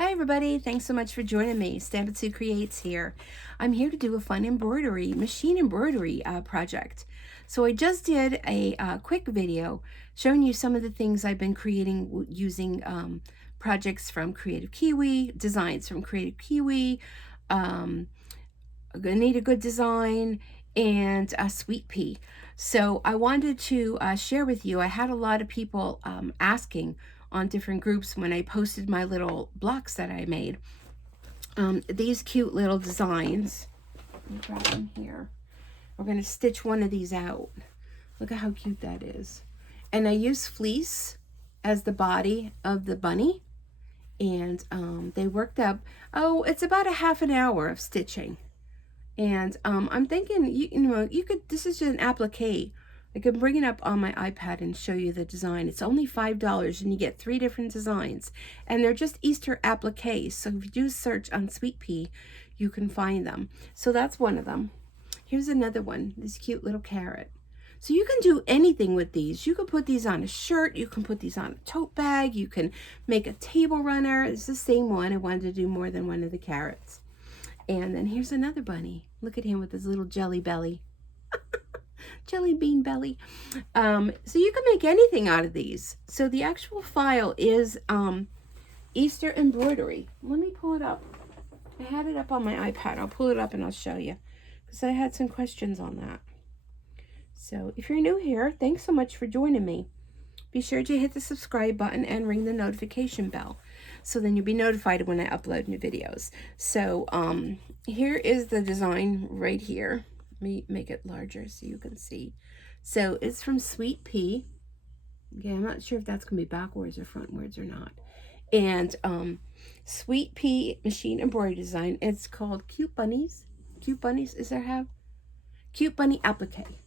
Hi everybody, thanks so much for joining me. Stampin' Sue Creates here. I'm here to do a fun embroidery, machine embroidery project. So I just did a quick video showing you some of the things I've been creating using projects from Creative Kiwi, designs from Creative Kiwi, Need a Good Design, and SweetPea. So I wanted to share with you, I had a lot of people asking on different groups when I posted my little blocks that I made. These cute little designs. Let me grab them here. We're going to stitch one of these out. Look at how cute that is. And I use fleece as the body of the bunny. And they worked up, it's about a half an hour of stitching. And I'm thinking, you could, this is just an applique. I can bring it up on my iPad and show you the design. It's only $5 and you get 3 different designs. And they're just Easter appliques. So if you do search on SweetPea, you can find them. So that's one of them. Here's another one, this cute little carrot. So you can do anything with these. You can put these on a shirt. You can put these on a tote bag. You can make a table runner. It's the same one. I wanted to do more than one of the carrots. And then here's another bunny. Look at him with his little jelly belly. Jelly bean belly. So you can make anything out of these. So the actual file is Easter embroidery. Let me pull it up. I had it up on my iPad. I'll pull it up and I'll show you, because I had some questions on that. So if you're new here, thanks so much for joining me. Be sure to hit the subscribe button and ring the notification bell, so then you'll be notified when I upload new videos. So here is the design right here. Let me make it larger so you can see. So it's from SweetPea. Okay, I'm not sure if that's going to be backwards or frontwards or not. And SweetPea machine embroidery design. It's called Cute Bunnies. Cute Bunnies, is there have? Cute Bunny Applique.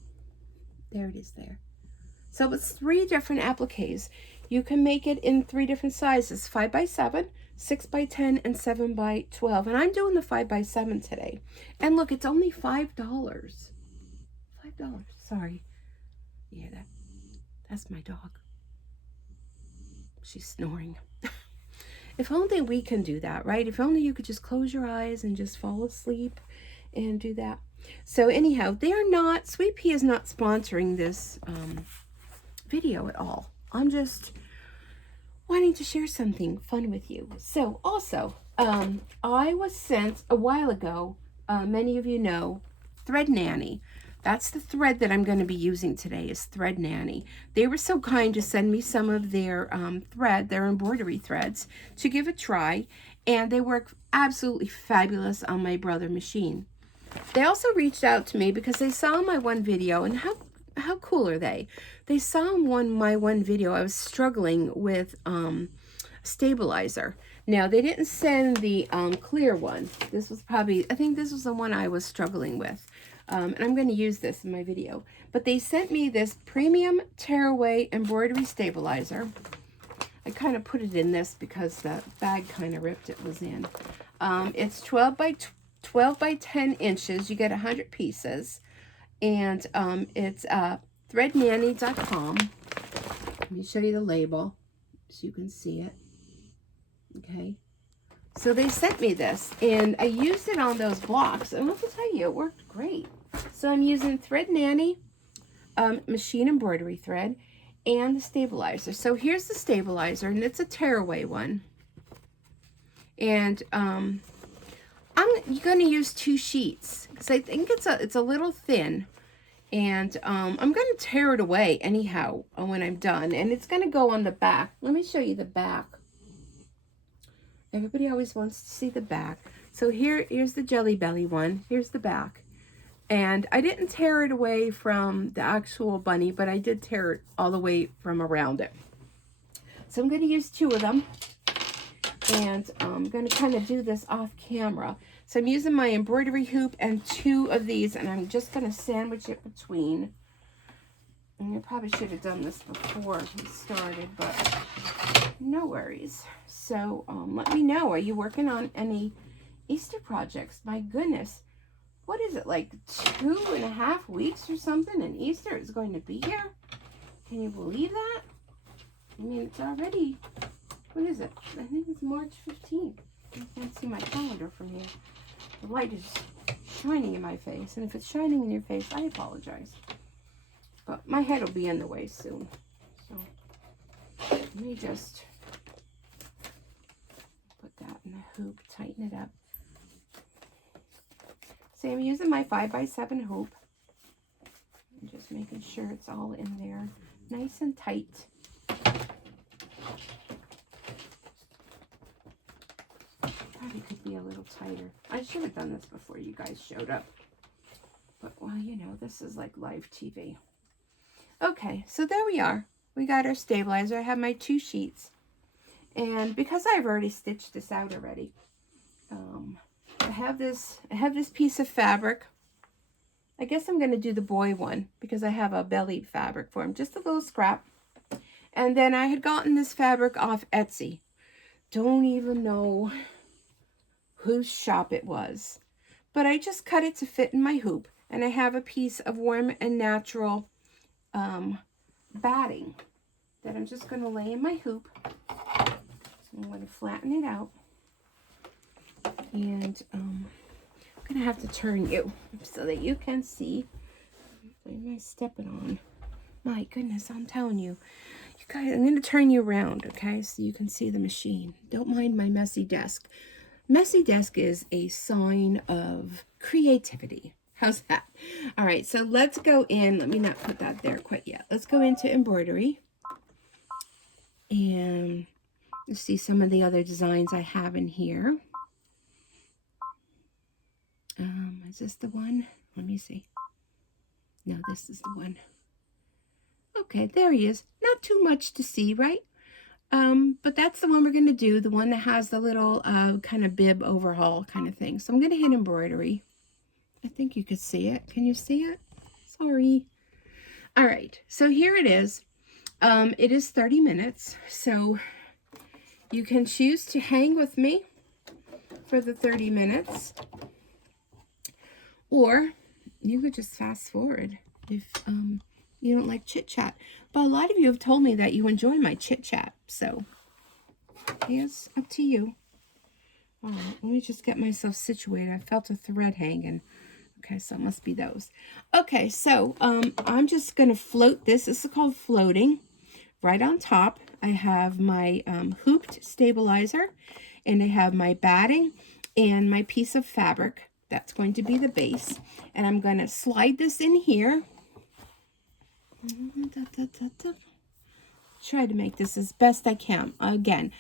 There it is there. So it's 3 different appliques. You can make it in 3 different sizes, 5x7, 6x10, and 7x12. And I'm doing the 5x7 today. And look, it's only $5. $5, sorry. Yeah, that's my dog. She's snoring. If only we can do that, right? If only you could just close your eyes and just fall asleep and do that. So anyhow, SweetPea is not sponsoring this video at all. I'm just wanting to share something fun with you. So also, I was sent a while ago, many of you know, Thread Nanny. That's the thread that I'm going to be using today, is Thread Nanny. They were so kind to send me some of their their embroidery threads to give a try, and they work absolutely fabulous on my Brother machine. They also reached out to me because they saw my one video, and how cool are they? They saw my one video. I was struggling with stabilizer. Now, they didn't send the clear one. This was probably, I think this was the one I was struggling with. And I'm going to use this in my video. But they sent me this premium tearaway embroidery stabilizer. I kind of put it in this because the bag kind of ripped it was in. It's 12 by 10 inches. You get 100 pieces. And it's threadnanny.com. Let me show you the label so you can see it. Okay. So they sent me this, and I used it on those blocks, and I have to tell you, it worked great. So I'm using Thread Nanny machine embroidery thread and the stabilizer. So here's the stabilizer, and it's a tearaway one. And I'm going to use 2 sheets because I think it's a little thin, and I'm going to tear it away anyhow when I'm done, and it's going to go on the back. Let me show you the back. Everybody always wants to see the back. So here's the Jelly Belly one. Here's the back. And I didn't tear it away from the actual bunny, but I did tear it all the way from around it. So I'm going to use 2 of them. And I'm going to kind of do this off camera. So I'm using my embroidery hoop and 2 of these, and I'm just going to sandwich it between. And I probably should have done this before we started, but no worries. So let me know, are you working on any Easter projects? My goodness, what is it, like 2.5 weeks or something, and Easter is going to be here? Can you believe that? I mean, it's already What is it? I think it's March 15th. I can't see my calendar from here. The light is shining in my face, and if it's shining in your face, I apologize. But my head will be in the way soon. So let me just put that in the hoop, tighten it up. See, I'm using my 5x7 hoop. I'm just making sure it's all in there, nice and tight. Probably could be a little tighter. I should have done this before you guys showed up. But, well, you know, this is like live TV. Okay, so there we are. We got our stabilizer. I have my 2 sheets. And because I've already stitched this out already, I have this piece of fabric. I guess I'm going to do the boy one because I have a belly fabric for him. Just a little scrap. And then I had gotten this fabric off Etsy. Don't even know whose shop it was. But I just cut it to fit in my hoop. And I have a piece of warm and natural batting that I'm just going to lay in my hoop. So I'm going to flatten it out. And I'm going to have to turn you so that you can see. What am I stepping on? My goodness, I'm telling you. You guys, I'm going to turn you around, okay, so you can see the machine. Don't mind my messy desk. Messy desk is a sign of creativity. How's that? All right, so let's go in. Let me not put that there quite yet. Let's go into embroidery. And let's see some of the other designs I have in here. Is this the one? Let me see. No, this is the one. Okay, there he is. Not too much to see, right? But that's the one we're going to do. The one that has the little kind of bib overhaul kind of thing. So I'm going to hit embroidery. I think you could see it. Can you see it? Sorry. All right, so here it is. It is 30 minutes. So you can choose to hang with me for the 30 minutes. Or you could just fast forward if you don't like chit chat. But a lot of you have told me that you enjoy my chit chat. So it's up to you. All right, let me just get myself situated. I felt a thread hanging. Okay, so it must be those. Okay, so I'm just going to float this. This is called floating. Right on top, I have my hooped stabilizer. And I have my batting and my piece of fabric. That's going to be the base. And I'm going to slide this in here. Try to make this as best I can. Again,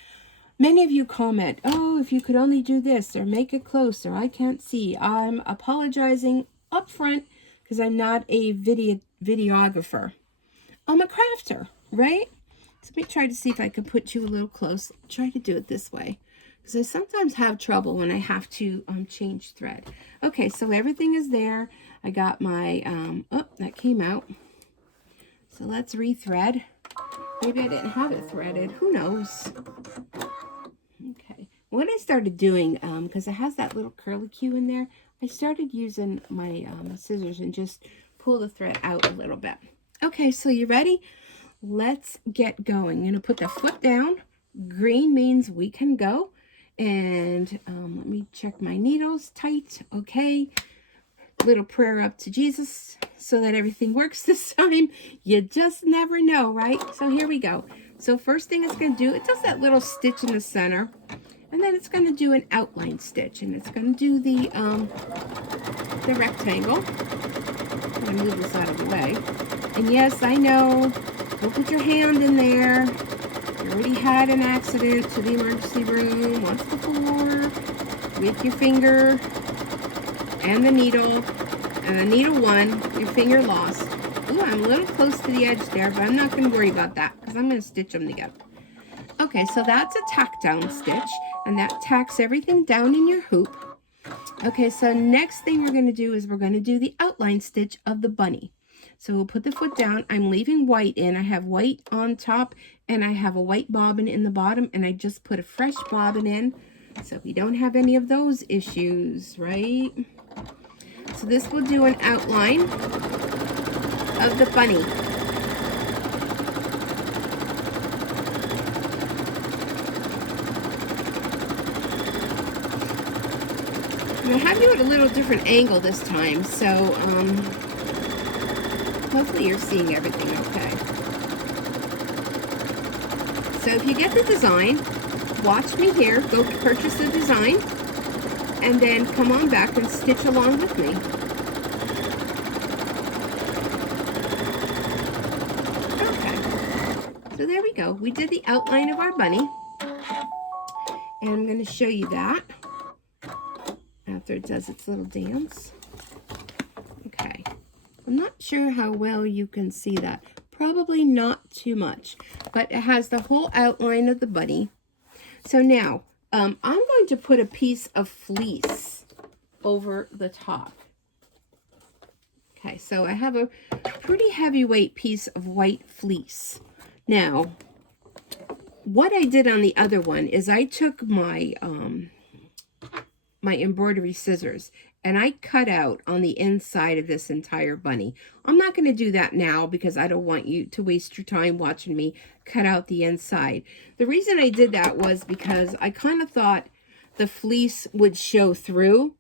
many of you comment, oh, if you could only do this or make it closer. I can't see. I'm apologizing up front because I'm not a videographer. I'm a crafter, right? So let me try to see if I can put you a little close. Try to do it this way. Because I sometimes have trouble when I have to change thread. Okay, so everything is there. I got my, oh, that came out. So let's rethread. Maybe I didn't have it threaded. Who knows? Okay. What I started doing, because it has that little curlicue in there, I started using my scissors and just pull the thread out a little bit. Okay, so you ready? Let's get going. I'm going to put the foot down. Green means we can go. And let me check my needles tight. Okay. Little prayer up to Jesus so that everything works this time. You just never know, right? So here we go. So first thing it's going to do, it does that little stitch in the center. And then it's going to do an outline stitch. And it's going to do the rectangle. I'm going to move this out of the way. And yes, I know. Don't put your hand in there. You already had an accident to the emergency room once before with your finger and the needle one, your finger lost. Ooh, I'm a little close to the edge there, but I'm not going to worry about that because I'm going to stitch them together. Okay, so that's a tack down stitch, and that tacks everything down in your hoop. Okay, so next thing we're going to do is we're going to do the outline stitch of the bunny. So we'll put the foot down. I'm leaving white in. I have white on top and I have a white bobbin in the bottom, and I just put a fresh bobbin in so we don't have any of those issues, right? So this will do an outline of the bunny. I have you at a little different angle this time, so hopefully you're seeing everything okay. So if you get the design, watch me here, go purchase the design, and then come on back and stitch along with me. Okay, so there we go. We did the outline of our bunny, and I'm going to show you that after it does its little dance. Okay, I'm not sure how well you can see that. Probably not too much, but it has the whole outline of the bunny. So now, I'm going to put a piece of fleece over the top. Okay, so I have a pretty heavyweight piece of white fleece. Now, what I did on the other one is I took my my embroidery scissors and I cut out on the inside of this entire bunny. I'm not going to do that now because I don't want you to waste your time watching me cut out the inside. The reason I did that was because I kind of thought the fleece would show through.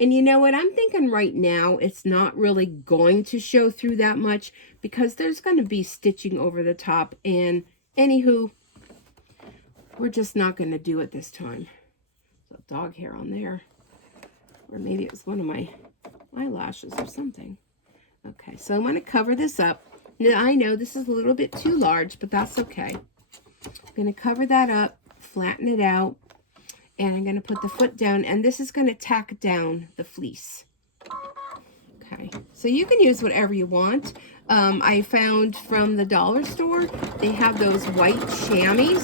And you know what? I'm thinking right now it's not really going to show through that much because there's going to be stitching over the top. And anywho, we're just not going to do it this time. There's a dog hair on there. Or maybe it was one of my eyelashes or something. Okay, so I'm going to cover this up. Now, I know this is a little bit too large, but that's okay. I'm going to cover that up, flatten it out, and I'm going to put the foot down, and this is going to tack down the fleece. Okay, so you can use whatever you want. I found from the dollar store, they have those white chamois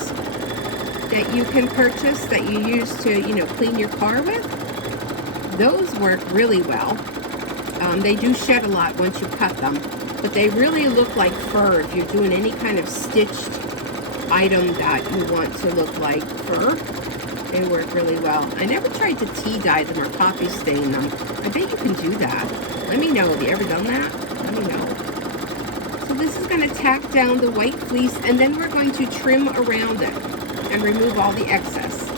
that you can purchase that you use to, you know, clean your car with. Those work really well. They do shed a lot once you cut them, but they really look like fur if you're doing any kind of stitched item that you want to look like fur. They work really well. I never tried to tea dye them or coffee stain them. I bet you can do that. Let me know. Have you ever done that? Let me know. So this is going to tack down the white fleece, and then we're going to trim around it and remove all the excess.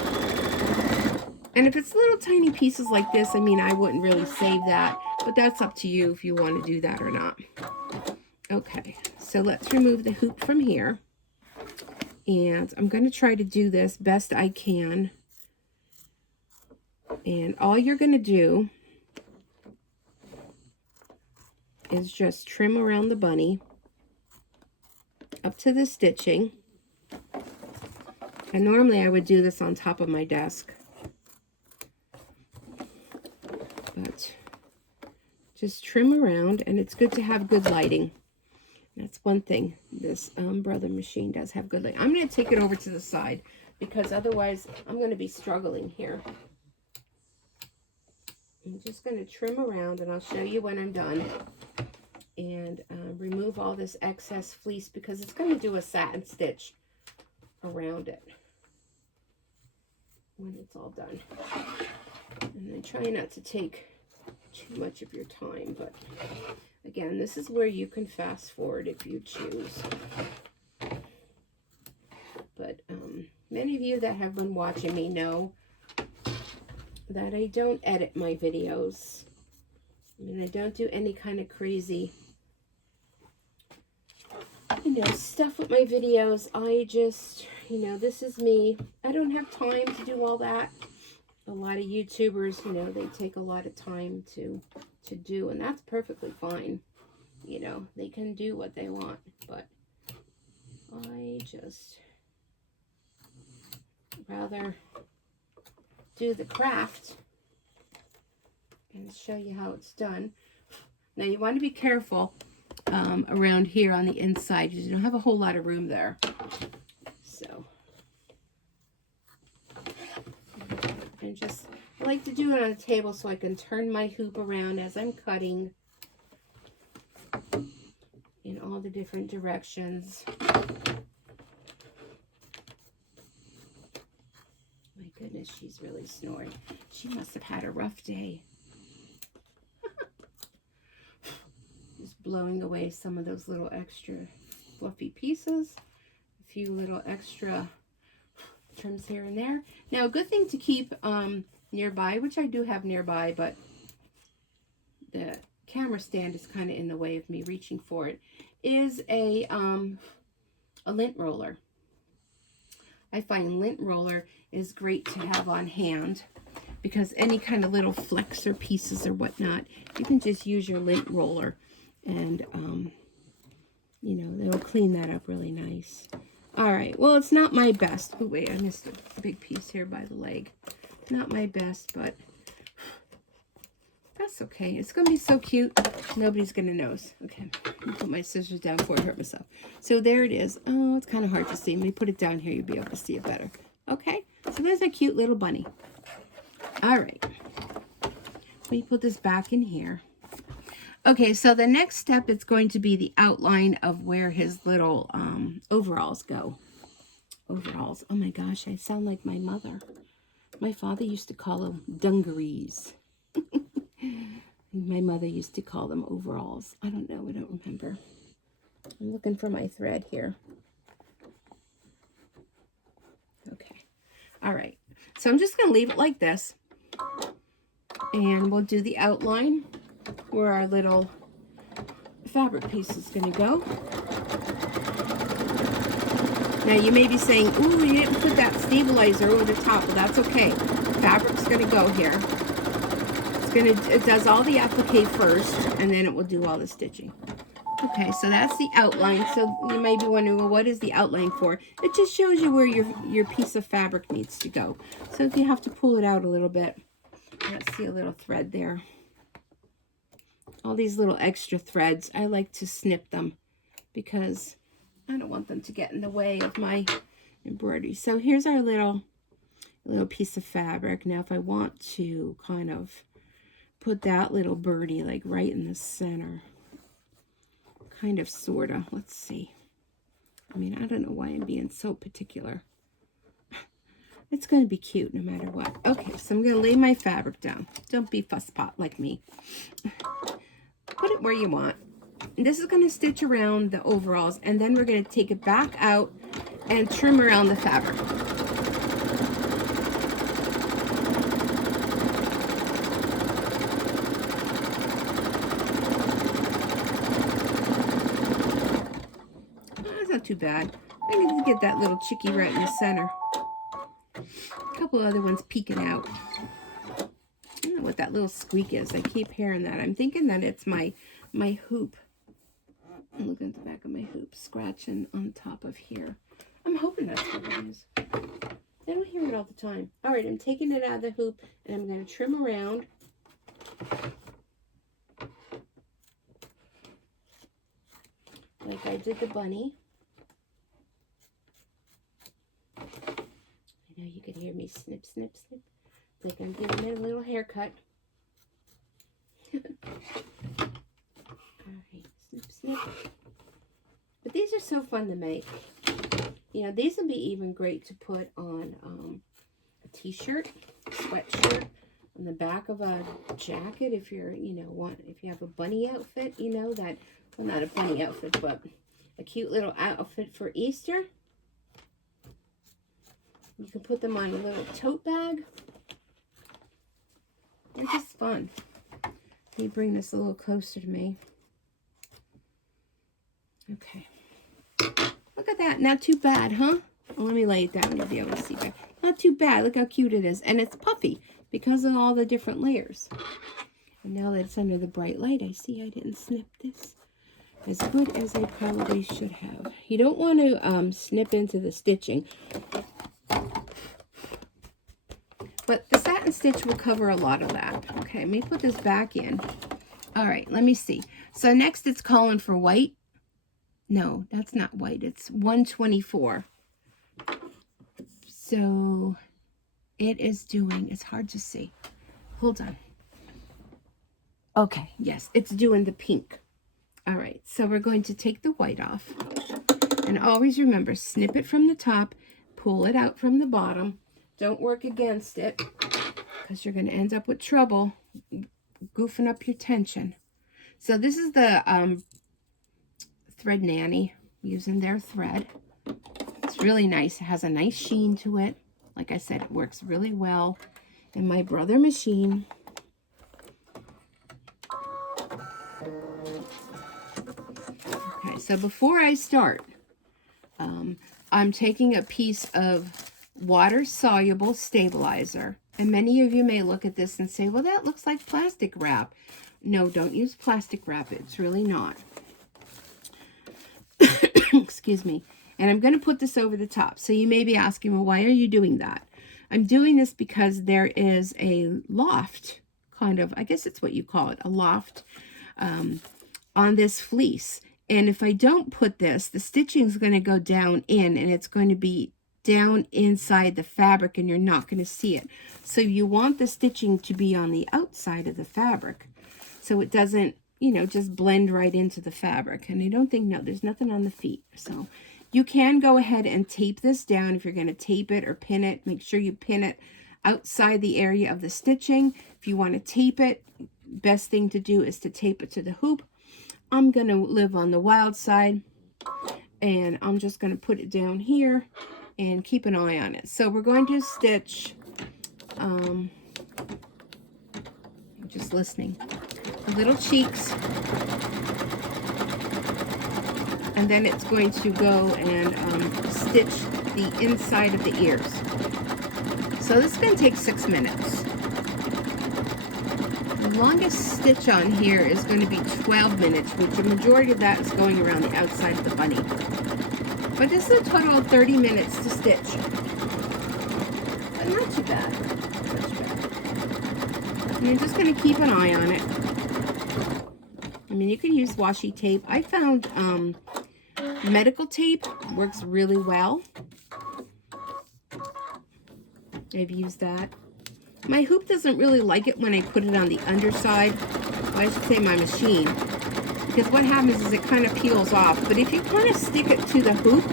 And if it's little tiny pieces like this, I mean, I wouldn't really save that, but that's up to you if you want to do that or not. Okay, so let's remove the hoop from here. And I'm going to try to do this best I can. And all you're going to do is just trim around the bunny up to the stitching. And normally I would do this on top of my desk. But just trim around, and it's good to have good lighting. That's one thing this Brother machine does have good lighting. I'm going to take it over to the side because otherwise I'm going to be struggling here. I'm just going to trim around, and I'll show you when I'm done. And remove all this excess fleece because it's going to do a satin stitch around it when it's all done. And then try not to take too much of your time, but again, this is where you can fast forward if you choose. But many of you that have been watching me know that I don't edit my videos. I mean, I don't do any kind of crazy, you know, stuff with my videos. I just, you know, this is me. I don't have time to do all that. A lot of YouTubers, you know, they take a lot of time to do, and that's perfectly fine. You know, they can do what they want, but I just rather do the craft and show you how it's done. Now, you want to be careful around here on the inside because you don't have a whole lot of room there. So, and just, I like to do it on a table so I can turn my hoop around as I'm cutting in all the different directions. My goodness, she's really snoring. She must have had a rough day. Just blowing away some of those little extra fluffy pieces. A few little extra trims here and there. Now, a good thing to keep nearby, which I do have nearby, but the camera stand is kind of in the way of me reaching for it, is a lint roller. I find lint roller is great to have on hand because any kind of little flecks or pieces or whatnot, you can just use your lint roller and, you know, it'll clean that up really nice. All right, well, it's not my best. Oh, wait, I missed a big piece here by the leg. Not my best, but that's okay. It's going to be so cute. Nobody's going to notice. Okay, let me put my scissors down before I hurt myself. So there it is. Oh, it's kind of hard to see. Let me put it down here. You'll be able to see it better. Okay, so there's a cute little bunny. All right. Let me put this back in here. Okay, so the next step is going to be the outline of where his little overalls go. Overalls. Oh my gosh, I sound like my mother. My father used to call them dungarees. My mother used to call them overalls. I don't know. I don't remember. I'm looking for my thread here. Okay. All right. So I'm just going to leave it like this. And we'll do the outline where our little fabric piece is going to go. Now you may be saying, ooh, you didn't put that stabilizer over the top. Well, that's okay. Fabric's going to go here. It does all the applique first, and then it will do all the stitching. Okay, so that's the outline. So you may be wondering, well, what is the outline for? It just shows you where your piece of fabric needs to go. So if you have to pull it out a little bit, let's see a little thread there. All these little extra threads, I like to snip them because I don't want them to get in the way of my embroidery. So here's our little piece of fabric. Now if I want to kind of put that little birdie like right in the center, kind of, sort of, let's see. I mean, I don't know why I'm being so particular. It's going to be cute no matter what. Okay, so I'm going to lay my fabric down. Don't be fuss pot like me. Put it where you want. And this is going to stitch around the overalls, and then we're going to take it back out and trim around the fabric. That's not too bad. I need to get that little chickie right in the center. A couple other ones peeking out. I don't know what that little squeak is. I keep hearing that. I'm thinking that it's my hoop. I'm looking at the back of my hoop, scratching on top of here. I'm hoping that's what it is. I don't hear it all the time. All right, I'm taking it out of the hoop, and I'm going to trim around. Like I did the bunny. I know you can hear me snip, snip, snip. Like I'm giving it a little haircut. All right, snip, snip. But these are so fun to make. You know, these would be even great to put on a t-shirt, sweatshirt, on the back of a jacket if you're, you know, if you have a bunny outfit, you know, that, well, not a bunny outfit, but a cute little outfit for Easter. You can put them on a little tote bag. They're just fun. Let me bring this a little closer to me. Okay. Look at that. Not too bad, huh? Well, let me lay it down. You'll be able to see that. Not too bad. Look how cute it is. And it's puffy because of all the different layers. And now that it's under the bright light, I see I didn't snip this as good as I probably should have. You don't want to snip into the stitching. But the satin stitch will cover a lot of that. Okay, let me put this back in. All right, let me see. So next it's calling for white. No, that's not white. It's 124. So it is doing, it's hard to see. Hold on. Okay, yes, it's doing the pink. All right, so we're going to take the white off. And always remember, snip it from the top, pull it out from the bottom. Don't work against it because you're going to end up with trouble goofing up your tension. So this is the Thread Nanny using their thread. It's really nice. It has a nice sheen to it. Like I said, it works really well. and my brother machine. Okay, so before I start, I'm taking a piece of water-soluble stabilizer. And many of you may look at this and say, well, that looks like plastic wrap. No, don't use plastic wrap. It's really not. Excuse me. And I'm going to put this over the top. So you may be asking, well, why are you doing that? I'm doing this because there is a loft, kind of, I guess it's what you call it, a loft on this fleece. And if I don't put this, the stitching is going to go down in, and it's going to be down inside the fabric, and you're not going to see it. So you want the stitching to be on the outside of the fabric, so it doesn't, you know, just blend right into the fabric. And I don't think, no, there's nothing on the feet. So you can go ahead and tape this down. If you're going to tape it or pin it, make sure you pin it outside the area of the stitching. If you want to tape it, best thing to do is to tape it to the hoop. I'm going to live on the wild side, and I'm just going to put it down here and keep an eye on it. So we're going to stitch, I'm just listening, little cheeks, and then it's going to go and stitch the inside of the ears. So this is going to take 6 minutes. The longest stitch on here is going to be 12 minutes, which the majority of that is going around the outside of the bunny. But this is a total of 30 minutes to stitch. But not too bad. Not too bad. And you're just going to keep an eye on it. I mean, you can use washi tape. I found medical tape works really well. I've used that. My hoop doesn't really like it when I put it on the underside. Well, I should say my machine. Because what happens is it kind of peels off. But if you kind of stick it to the hoop,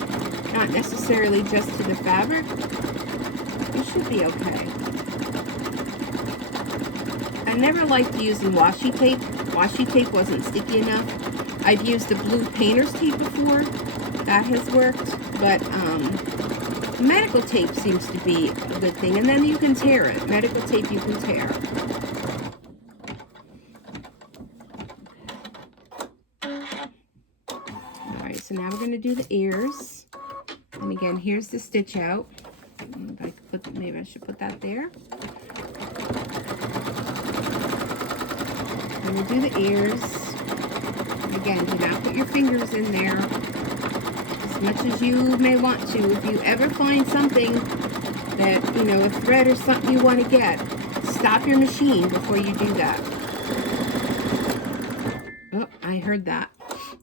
not necessarily just to the fabric, you should be okay. I never liked using washi tape. Washi tape wasn't sticky enough. I've used the blue painter's tape before. That has worked. But medical tape seems to be a good thing. And then you can tear it. Medical tape you can tear. Alright, so now we're going to do the ears. And again, here's the stitch out. If I could put, maybe I should put that there. And we'll do the ears. Again, do not put your fingers in there as much as you may want to. If you ever find something that, you know, a thread or something you want to get, stop your machine before you do that. Oh, I heard that.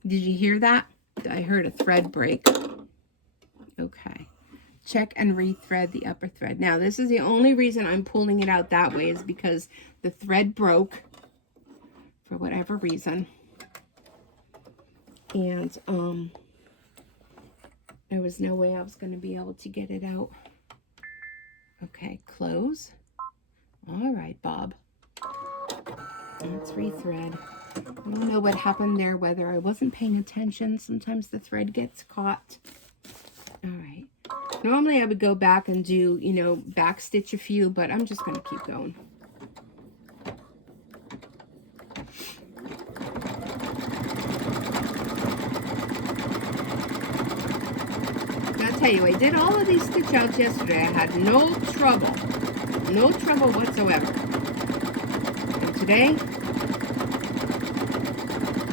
Did you hear that? I heard a thread break. Okay. Check and rethread the upper thread. Now, this is the only reason I'm pulling it out that way, is because the thread broke for whatever reason. And there was no way I was going to be able to get it out. Okay, close. All right, Bob. Let's rethread. I don't know what happened there, whether I wasn't paying attention. Sometimes the thread gets caught. All right. Normally I would go back and do, you know, back stitch a few, but I'm just going to keep going. I'll tell you, I did all of these stitch outs yesterday. I had no trouble whatsoever. And today,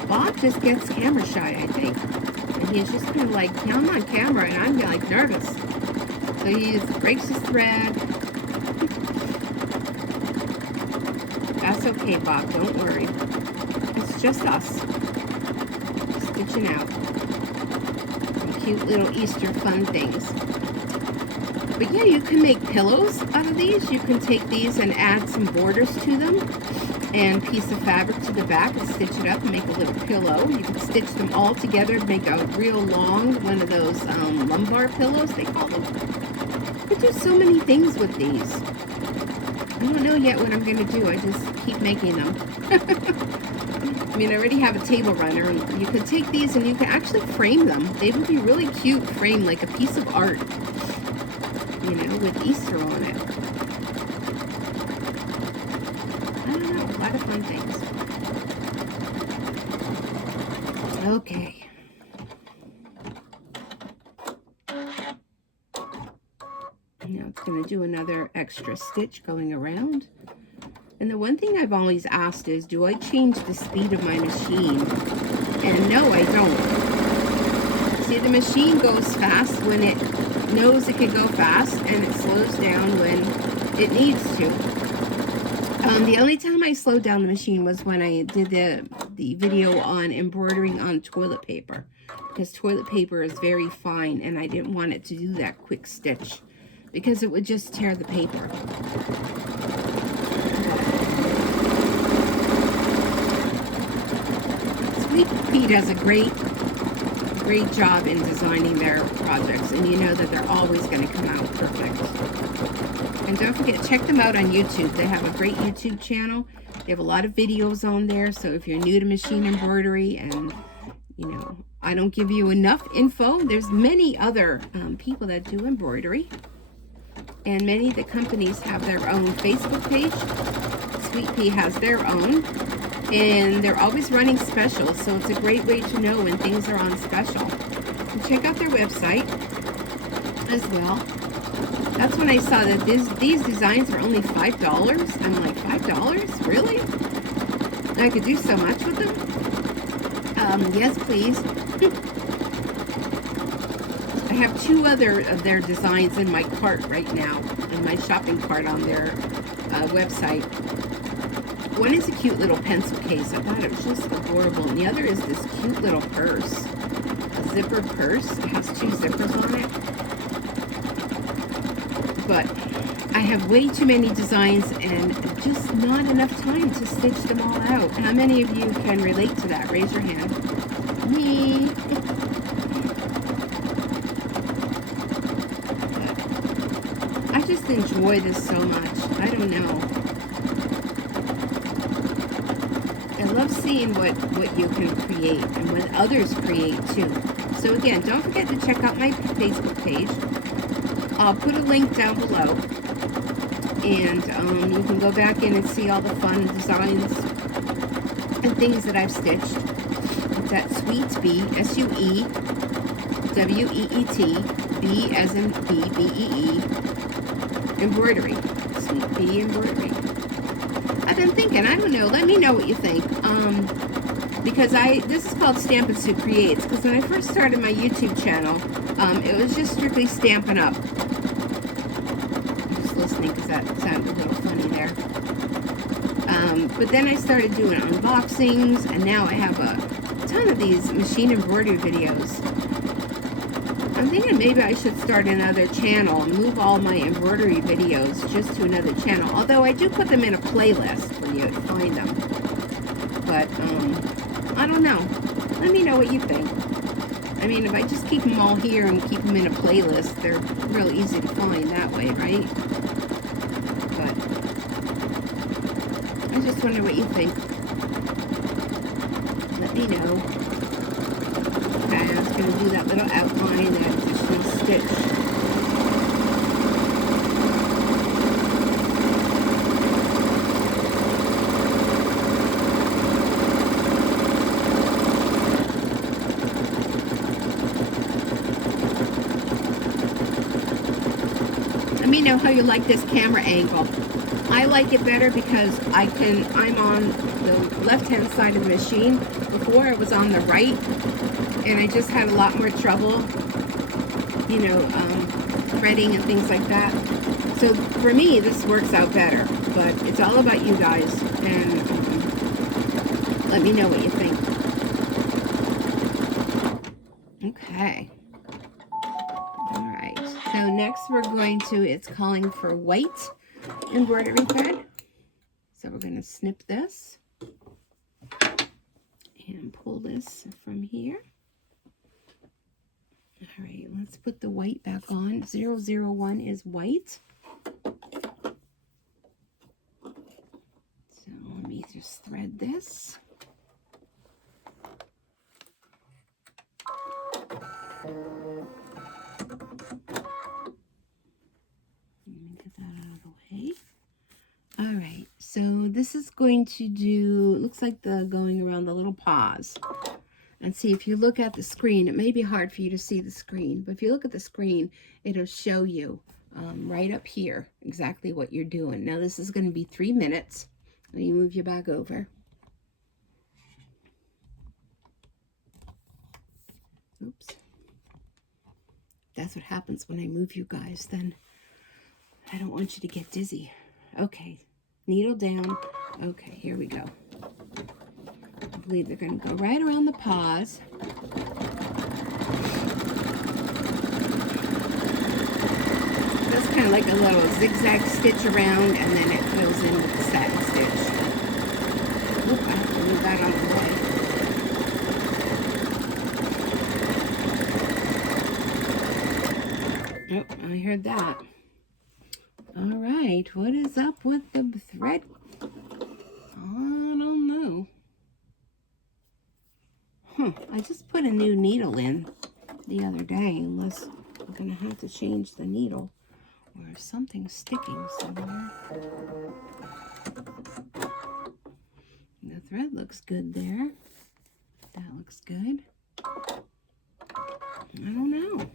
Bob just gets camera shy, I think. And he's just kind of like, yeah, I'm on camera, and I'm like nervous. So he just breaks his thread. That's okay, Bob, don't worry. It's just us. Stitching out. Some cute little Easter fun things. But yeah, you can make pillows out of these. You can take these and add some borders to them and piece of fabric to the back and stitch it up and make a little pillow. You can stitch them all together to make a real long, one of those lumbar pillows, they call them. You can do so many things with these. I don't know yet what I'm going to do. I just keep making them. I mean, I already have a table runner, and you can take these and you can actually frame them. They would be really cute framed like a piece of art, you know, with Easter on it. lot of fun things. Okay. Now it's going to do another extra stitch going around. And the one thing I've always asked is, do I change the speed of my machine? And no, I don't. See, the machine goes fast when it knows it can go fast, and it slows down when it needs to. The only time I slowed down the machine was when I did the video on embroidering on toilet paper, because toilet paper is very fine, and I didn't want it to do that quick stitch because it would just tear the paper. SweetPea does a great job in designing their projects, and you know that they're always going to come out perfect. And don't forget, check them out on YouTube. They have a great YouTube channel. They have a lot of videos on there, so if you're new to machine embroidery and, you know, I don't give you enough info, there's many other people that do embroidery, and many of the companies have their own Facebook page. SweetPea has their own, and they're always running specials, so it's a great way to know when things are on special. So check out their website as well. That's when I saw that these designs are only $5. I'm like, $5? Really? I could do so much with them. Yes, please. I have 2 other of their designs in my cart right now, in my shopping cart on their website. One is a cute little pencil case. I thought it was just adorable. And the other is this cute little purse. A zipper purse. It has 2 zippers on it. But I have way too many designs and just not enough time to stitch them all out. How many of you can relate to that? Raise your hand. Me. I just enjoy this so much. I don't know. I love seeing what you can create and what others create too. So again, don't forget to check out my Facebook page. I'll put a link down below, and you can go back in and see all the fun designs and things that I've stitched. It's at SweetPea, SUEweet Bee as in Bee, B-E-E, Embroidery. SweetPea Embroidery. I've been thinking, I don't know, let me know what you think. Because this is called Stampin' Sue Creates, because when I first started my YouTube channel, it was just strictly Stampin' Up. I'm just listening because that sounded a little funny there. But then I started doing unboxings, and now I have a ton of these machine embroidery videos. I'm thinking maybe I should start another channel and move all my embroidery videos just to another channel. Although I do put them in a playlist for you to find them. But, I don't know. Let me know what you think. I mean, if I just keep them all here and keep them in a playlist, they're real easy to find that way, right? But I just wonder what you think. Let me know. Okay, I was going to do that little outline, that additional stitch. Let me know how you like this camera angle. I like it better because I'm on the left-hand side of the machine. Before I was on the right, and I just had a lot more trouble, you know, threading and things like that. So for me, this works out better, but it's all about you guys, and let me know what you think. Okay. All right. So next we're going to, it's calling for white embroidery thread. So we're going to snip this and pull this from here. All right, let's put the white back on. 001 is white. So let me just thread this. Let me get that out of the way. All right, so this is going to do, looks like the going around the little paws. And see, if you look at the screen, it may be hard for you to see the screen, but if you look at the screen, it'll show you right up here exactly what you're doing. Now this is going to be 3 minutes. Let me move you back over. Oops. That's what happens when I move you guys, then I don't want you to get dizzy. Okay, needle down. Okay, here we go. I believe they're going to go right around the paws. That's kind of like a little zigzag stitch around, and then it goes in with the satin stitch. Oop, I have to move that out of the way. Oh, I heard that. All right, what is up with the thread? I don't know. I just put a new needle in the other day, unless I'm going to have to change the needle or something's sticking somewhere. The thread looks good there. That looks good. I don't know.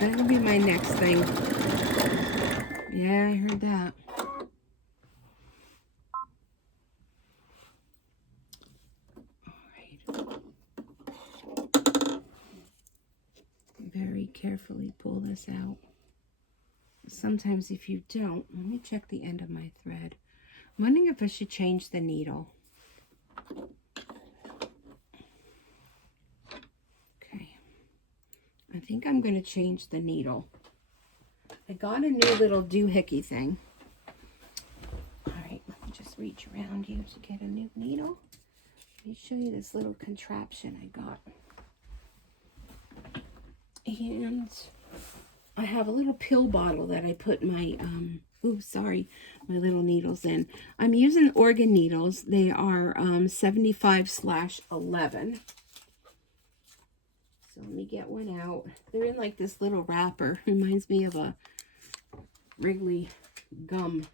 That'll be my next thing. Yeah, I heard that. Very carefully pull this out. Sometimes if you don't, let me check the end of my thread. I'm wondering if I should change the needle. Okay. I think I'm going to change the needle. I got a new little doohickey thing. All right, let me just reach around you to get a new needle. Let me show you this little contraption I got. And I have a little pill bottle that I put my, my little needles in. I'm using organ needles. They are 75/11. So let me get one out. They're in like this little wrapper. Reminds me of a Wrigley gum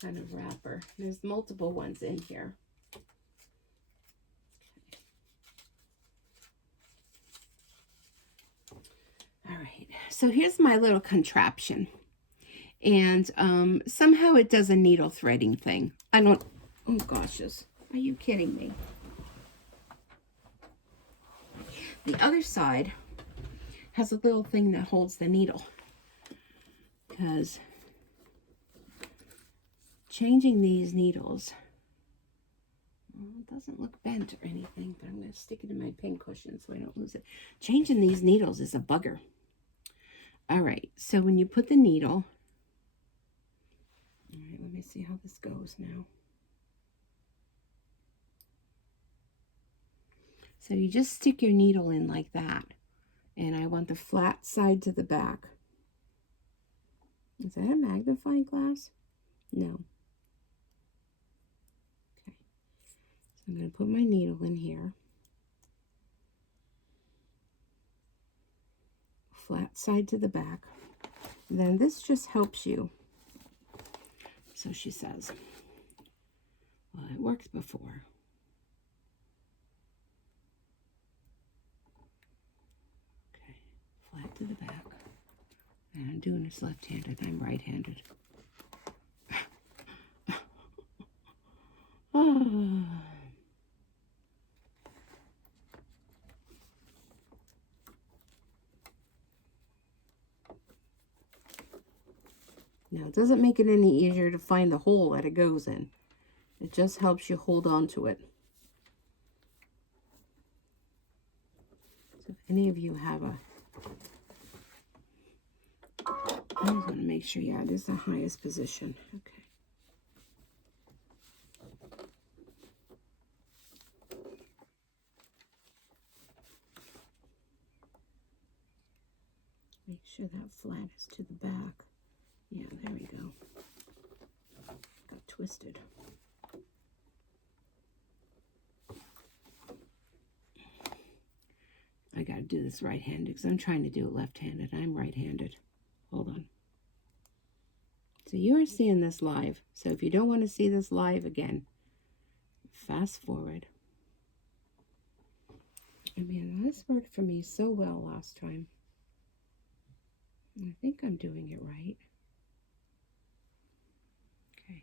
kind of wrapper. There's multiple ones in here. All right, so here's my little contraption. And somehow it does a needle threading thing. I don't, oh gosh, are you kidding me? The other side has a little thing that holds the needle. Because changing these needles, well, it doesn't look bent or anything, but I'm going to stick it in my pin cushion so I don't lose it. Changing these needles is a bugger. All right, so when you put the needle, all right, let me see how this goes now. So you just stick your needle in like that, and I want the flat side to the back. Is that a magnifying glass? No. Okay, so I'm going to put my needle in here. Flat side to the back. Then this just helps you. So she says, well, it worked before. Okay, flat to the back. And I'm doing this left-handed. I'm right-handed. Oh. Now, it doesn't make it any easier to find the hole that it goes in. It just helps you hold on to it. So if any of you have a... I just want to make sure, yeah, it is the highest position. Okay. Make sure that flat is to the back. Yeah, there we go. Got twisted. I got to do this right-handed because I'm trying to do it left-handed. I'm right-handed. Hold on. So you are seeing this live. So if you don't want to see this live again, fast forward. I mean, this worked for me so well last time. I think I'm doing it right. Okay,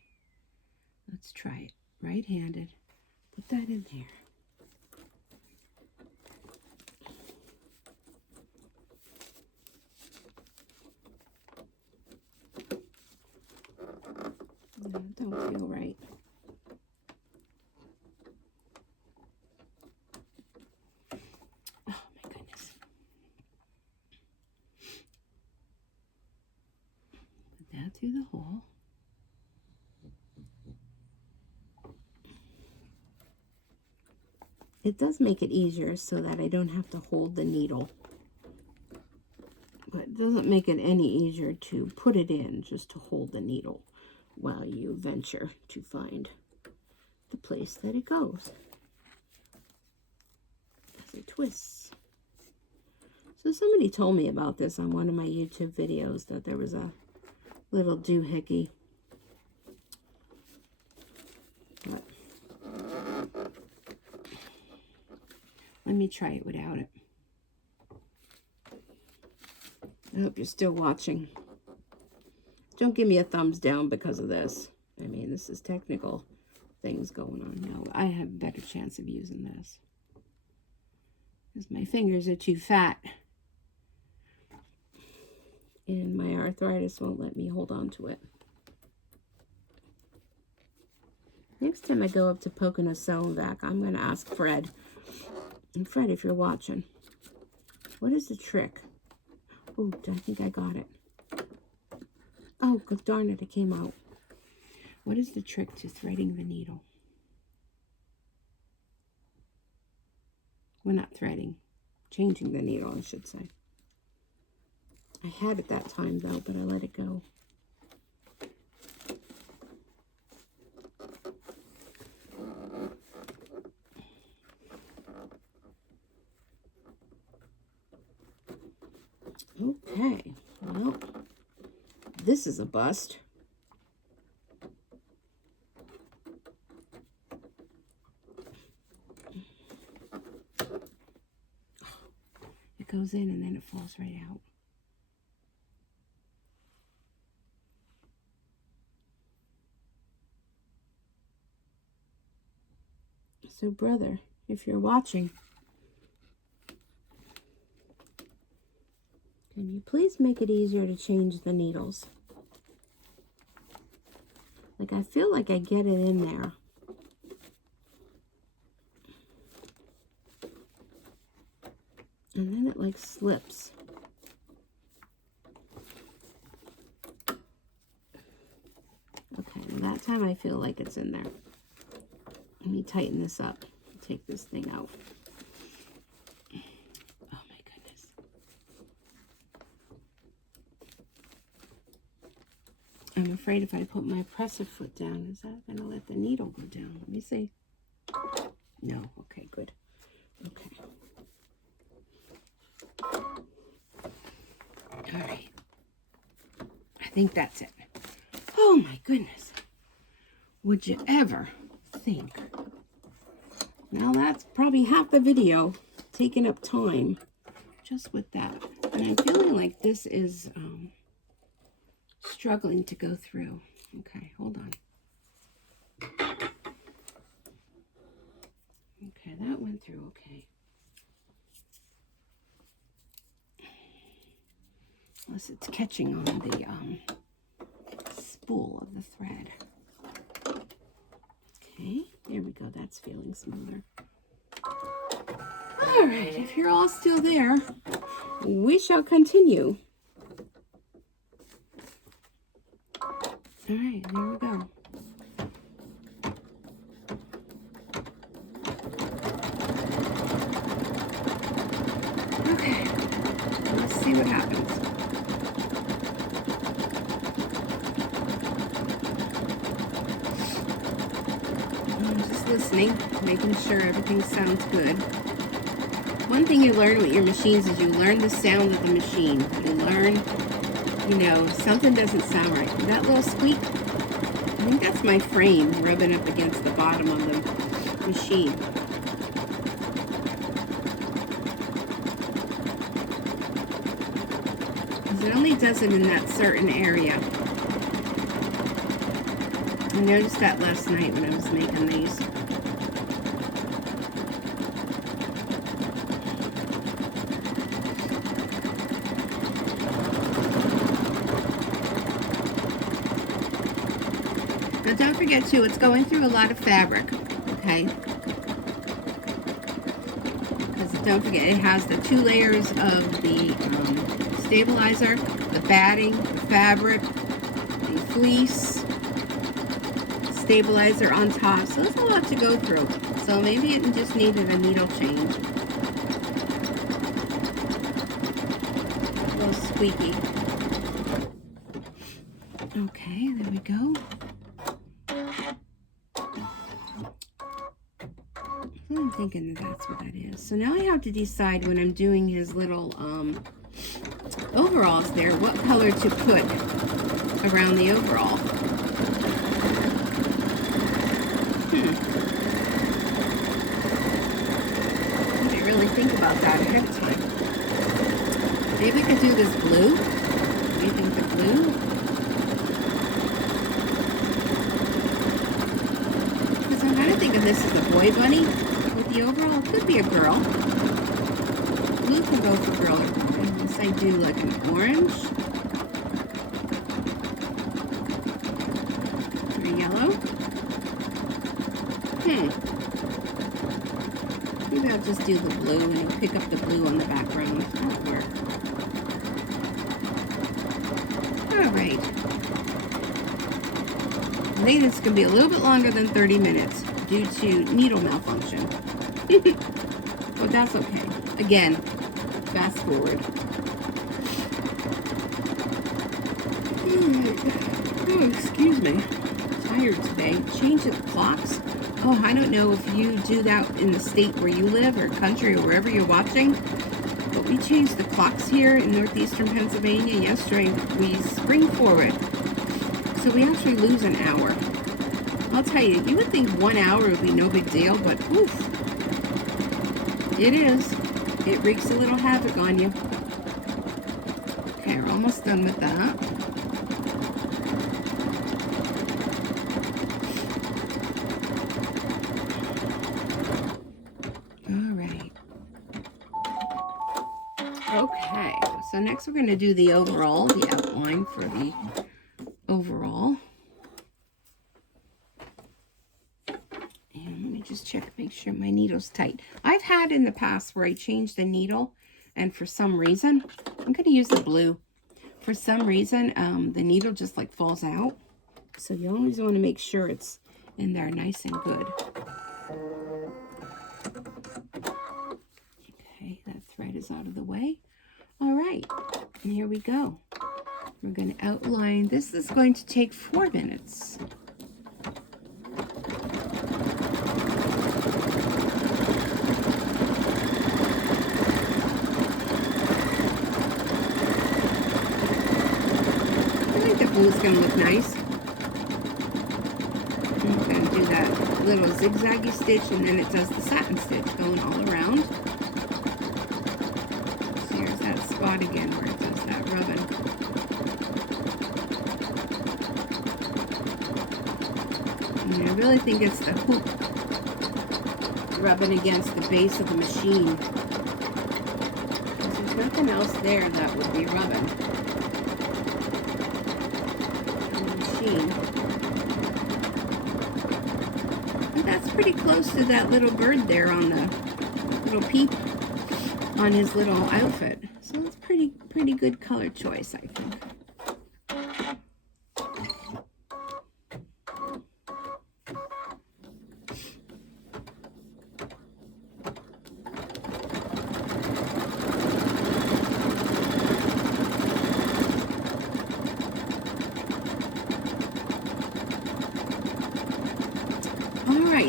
let's try it. Right-handed. Put that in there. No, don't feel right. Oh my goodness. Put that through the hole. It does make it easier so that I don't have to hold the needle. But it doesn't make it any easier to put it in, just to hold the needle while you venture to find the place that it goes as it twists. So somebody told me about this on one of my YouTube videos, that there was a little doohickey. But let me try it without it. I hope you're still watching. Don't give me a thumbs down because of this. I mean, this is technical things going on. No, I have a better chance of using this, because my fingers are too fat. And my arthritis won't let me hold on to it. Next time I go up to Pocono Sewing Vac, I'm going to ask Fred. And Fred, if you're watching, what is the trick? Oh, I think I got it. Oh, good darn it, it came out. What is the trick to threading the needle? Well, not threading. Changing the needle, I should say. I had it that time, though, but I let it go. Okay, well, this is a bust. It goes in and then it falls right out. So, brother, if you're watching, can you please make it easier to change the needles? Like, I feel like I get it in there. And then it like slips. Okay, and that time I feel like it's in there. Let me tighten this up. Take this thing out. Oh my goodness. I'm afraid if I put my presser foot down, is that going to let the needle go down? Let me see. No. Okay, good. Okay. All right. I think that's it. Oh my goodness. Would you ever think? Now that's probably half the video taking up time just with that. And I'm feeling like this is struggling to go through. Okay, hold on. Okay, that went through okay. Unless it's catching on the spool of the thread. Okay, there we go. That's feeling smoother. All right, if you're all still there, we shall continue. All right, there we go. Okay, let's see what happens. Listening, making sure everything sounds good. One thing you learn with your machines is you learn the sound of the machine. You learn You know, something doesn't sound right. That little squeak, I think that's my frame rubbing up against the bottom of the machine. Because it only does it in that certain area. I noticed that last night when I was making these. Now don't forget too, it's going through a lot of fabric, okay? Because don't forget, it has the 2 layers of the stabilizer, the batting, the fabric, the fleece, stabilizer on top. So there's a lot to go through. So maybe it just needed a needle change. A little squeaky. Okay, there we go. I'm thinking that's what that is. So now I have to decide when I'm doing his little overalls there, what color to put around the overall. I didn't really think about that ahead of time. Maybe we could do this blue. What do you think, the blue? Because I'm kind of thinking this is a boy bunny. The overall could be a girl. Blue can go for girl or boy. Unless I do like an orange or yellow. Maybe I'll just do the blue and you'll pick up the blue on the background. That'll work. Alright. I think it's going to be a little bit longer than 30 minutes due to needle malfunction. But that's okay. Again, fast forward. Oh, excuse me. I'm tired today. Change of clocks. Oh, I don't know if you do that in the state where you live or country or wherever you're watching, but we changed the clocks here in northeastern Pennsylvania yesterday. We spring forward. So we actually lose an hour. I'll tell you, you would think 1 hour would be no big deal, but oof. It is. It wreaks a little havoc on you. Okay, we're almost done with that. All right. Okay, so next we're going to do the overall, the outline for the overall. Just check, make sure my needle's tight. I've had in the past where I changed the needle and for some reason, I'm going to use the blue. For some reason, the needle just like falls out. So you always want to make sure it's in there nice and good. Okay, that thread is out of the way. All right, and here we go. We're going to outline. This is going to take 4 minutes. Blue's going to look nice. I'm going to do that little zigzaggy stitch and then it does the satin stitch going all around. So here's that spot again where it does that rubbing. And I really think it's the hoop rubbing against the base of the machine. Because there's nothing else there that would be rubbing. But that's pretty close to that little bird there on the little peep on his little outfit. So it's pretty good color choice, I think.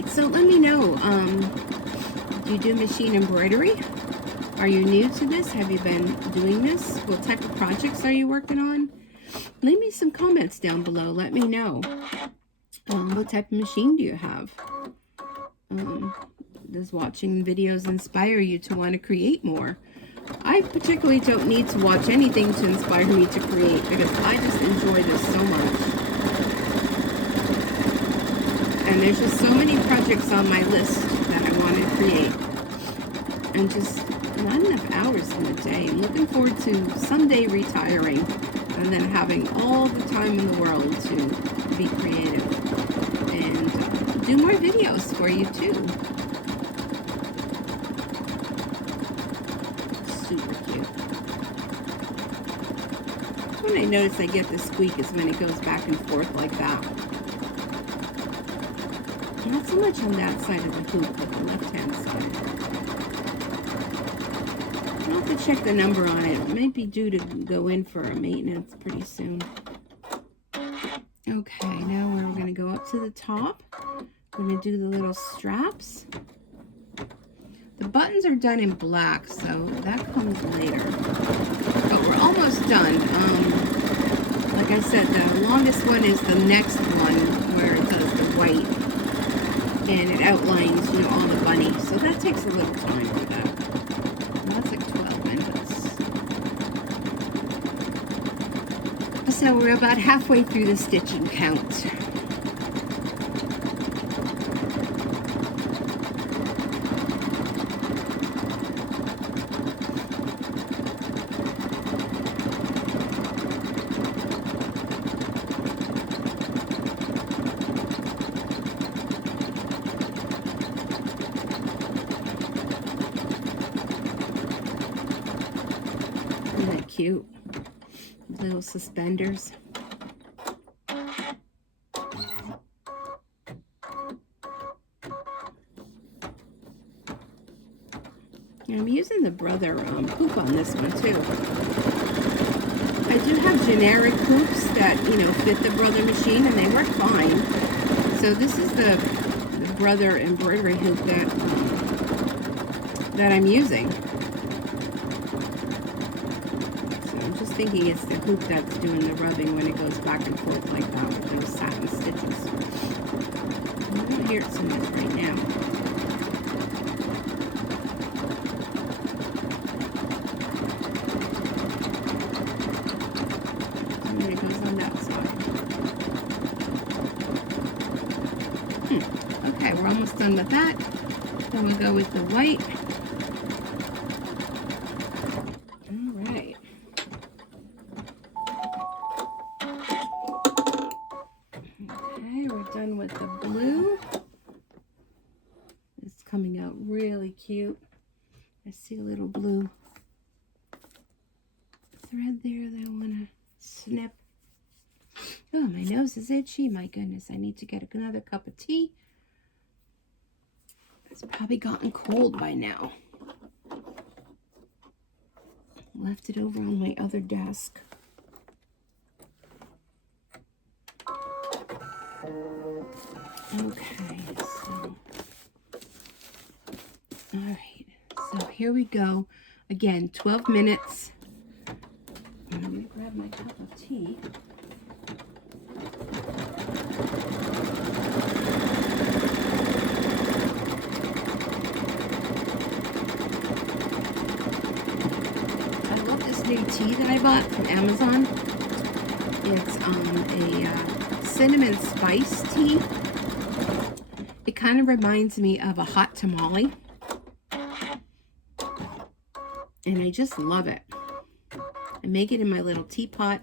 So let me know, do you do machine embroidery? Are you new to this? Have you been doing this? What type of projects are you working on? some comments down below. Let me know. What type of machine do you have? Does watching videos inspire you to want to create more? I particularly don't need to watch anything to inspire me to create, because I just enjoy this so much. And there's just so many projects on my list that I want to create. And just not enough hours in the day. I'm looking forward to someday retiring and then having all the time in the world to be creative and do more videos for you too. Super cute. When I notice I get the squeak is when it goes back and forth like that. Not so much on that side of the hoop, but the left-hand side. I'll have to check the number on it. It might be due to go in for a maintenance pretty soon. Okay, now we're going to go up to the top. I'm going to do the little straps. The buttons are done in black, so that comes later. But we're almost done. Like I said, the longest one is the next one where it does the white. And it outlines, you know, all the bunny. So that takes a little time for that. And that's like 12 minutes. So we're about halfway through the stitching count. Isn't that cute? Little suspenders. I'm using the Brother hoop on this one too. I do have generic hoops that, you know, fit the Brother machine and they work fine. So this is the Brother embroidery hoop that I'm using. Thinking it's the hoop that's doing the rubbing when it goes back and forth like that with those satin stitches. I don't hear it so much right now. And then it goes on that side. Okay, we're almost done with that. Then we'll go with the white. Done with the blue. It's coming out really cute. I see a little blue thread there that I want to snip. Oh, my nose is itchy. My goodness, I need to get another cup of tea. It's probably gotten cold by now. Left it over on my other desk. Okay, so, all right, so here we go. Again, 12 minutes. I'm going to grab my cup of tea. I love this new tea that I bought from Amazon. It's a cinnamon spice tea. It kind of reminds me of a hot tamale. And I just love it. I make it in my little teapot.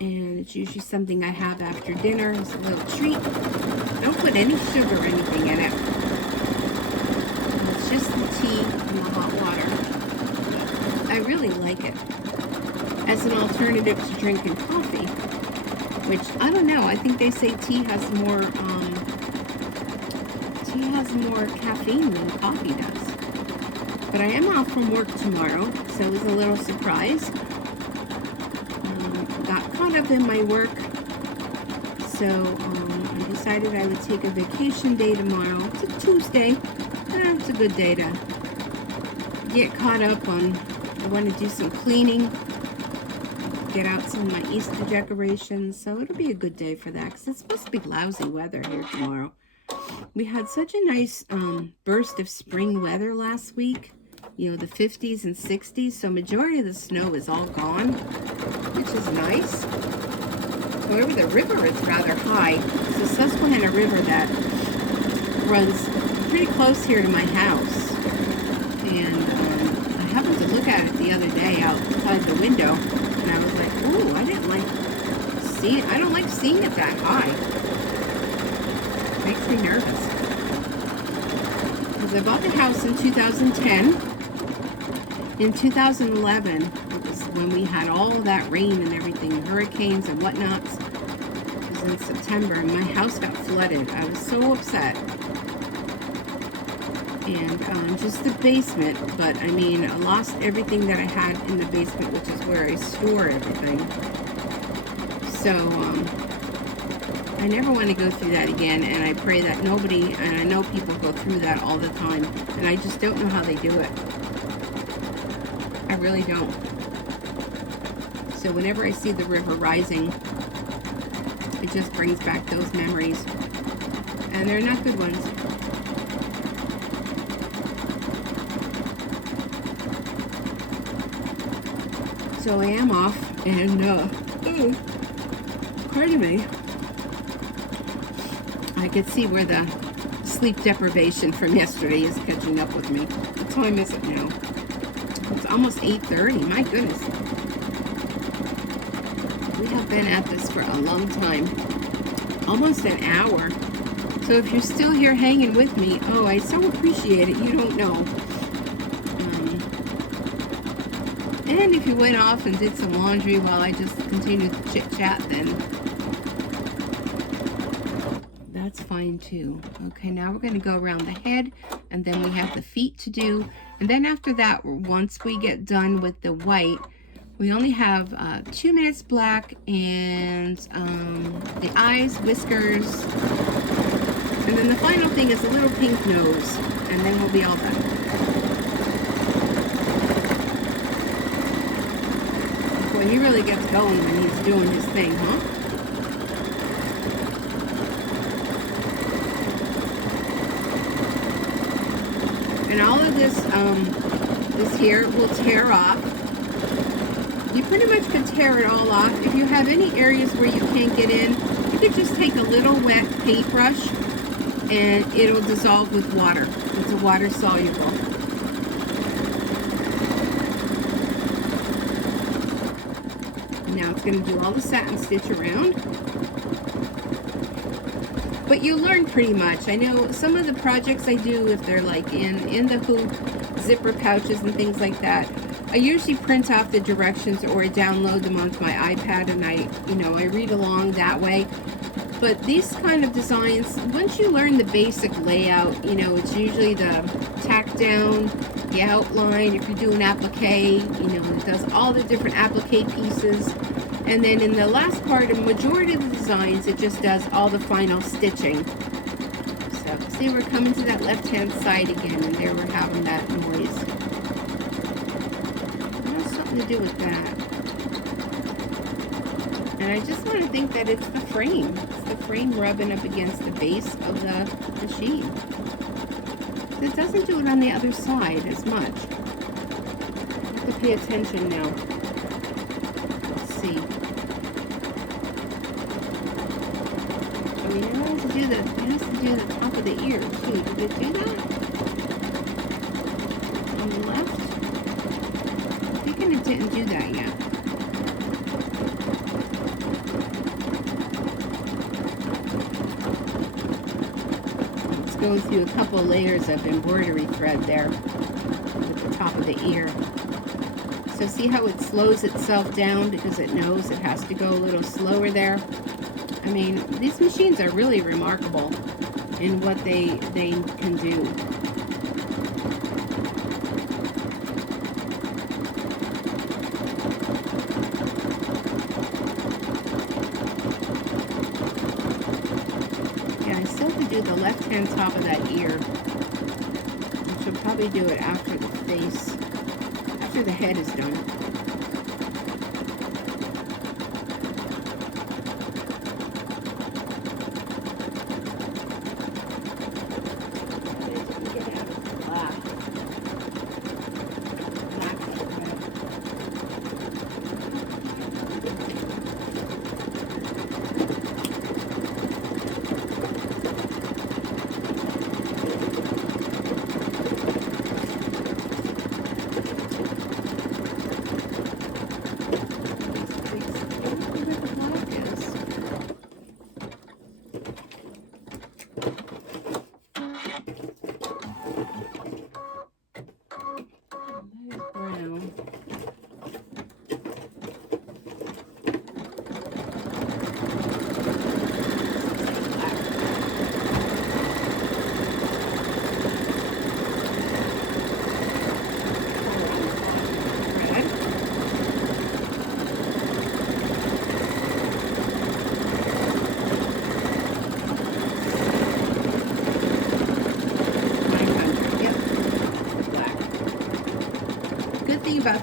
And it's usually something I have after dinner. It's a little treat. Don't put any sugar or anything in it. It's just the tea and the hot water. I really like it. As an alternative to drinking coffee. Which, I don't know, I think they say tea has more caffeine than coffee does. But I am off from work tomorrow, so it was a little surprise. Got caught up in my work, so I decided I would take a vacation day tomorrow. It's a Tuesday. It's a good day to get caught up on. I want to do some cleaning. get out some of my Easter decorations. So it'll be a good day for that, because it's supposed to be lousy weather here tomorrow. We had such a nice burst of spring weather last week. You know, the 50s and 60s. So majority of the snow is all gone, which is nice. However, the river is rather high. It's the Susquehanna River that runs pretty close here to my house. And I happened to look at it the other day outside the window, and I was like, ooh, I don't like seeing it that high. It makes me nervous. Because I bought the house in 2010. In 2011, it was when we had all of that rain and everything, hurricanes and whatnots. It was in September, and my house got flooded. I was so upset. And just the basement, but I mean, I lost everything that I had in the basement, which is where I store everything. So, I never want to go through that again, and I pray that nobody, and I know people go through that all the time, and I just don't know how they do it. I really don't. So whenever I see the river rising, it just brings back those memories, and they're not good ones. So I am off, and pardon me, I could see where the sleep deprivation from yesterday is catching up with me. What time is it now? It's almost 8:30. My goodness. We have been at this for a long time. Almost an hour. So if you're still here hanging with me, oh, I so appreciate it. You don't know. And if you went off and did some laundry while I just continued to chit-chat, then that's fine too. Okay, now we're going to go around the head, and then we have the feet to do. And then after that, once we get done with the white, we only have 2 minutes black and the eyes, whiskers, and then the final thing is a little pink nose, and then we'll be all done. Boy, he really gets going when he's doing his thing, huh? And all of this, this here will tear off. You pretty much could tear it all off. If you have any areas where you can't get in, you could just take a little wet paintbrush and it'll dissolve with water. It's a water soluble. Now it's going to do all the satin stitch around. But you learn pretty much. I know some of the projects I do, if they're like in the hoop, zipper pouches and things like that, I usually print off the directions or I download them onto my iPad, and I read along that way. But these kind of designs, once you learn the basic layout, it's usually the tack down, the outline. If you're doing applique, it does all the different applique pieces. And then in the last part, a majority of the designs, it just does all the final stitching. So, see, we're coming to that left-hand side again, and there we're having that noise. It has something to do with that. And I just want to think that it's the frame. It's the frame rubbing up against the base of the machine. It doesn't do it on the other side as much. You have to pay attention now. Let's see. It has to do the top of the ear too. Did it do that? On the left? I'm thinking it didn't do that yet. It's going through a couple layers of embroidery thread there at the top of the ear. So see how it slows itself down because it knows it has to go a little slower there? I mean, these machines are really remarkable in what they can do. Yeah, I still have to do the left-hand top of that ear. I should probably do it after the face, after the head is done.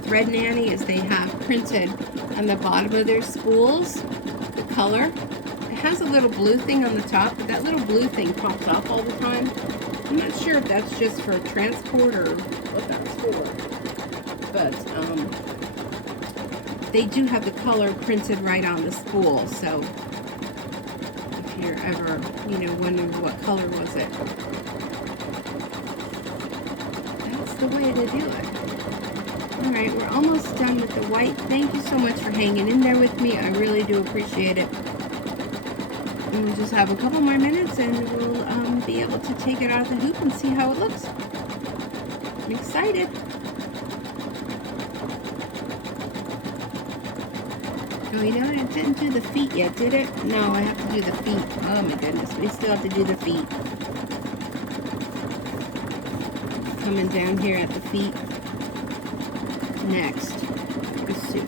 Red Nanny is they have printed on the bottom of their spools the color. It has a little blue thing on the top, but that little blue thing pops off all the time. I'm not sure if that's just for transport or what that's for, but they do have the color printed right on the spool, so if you're ever, wondering what color was it, that's the way to do it. Alright, we're almost done with the white. Thank you so much for hanging in there with me. I really do appreciate it. And we'll just have a couple more minutes and we'll be able to take it out of the hoop and see how it looks. I'm excited. Oh, it didn't do the feet yet, did it? No, I have to do the feet. Oh my goodness, we still have to do the feet. Coming down here at the feet. Next, soon.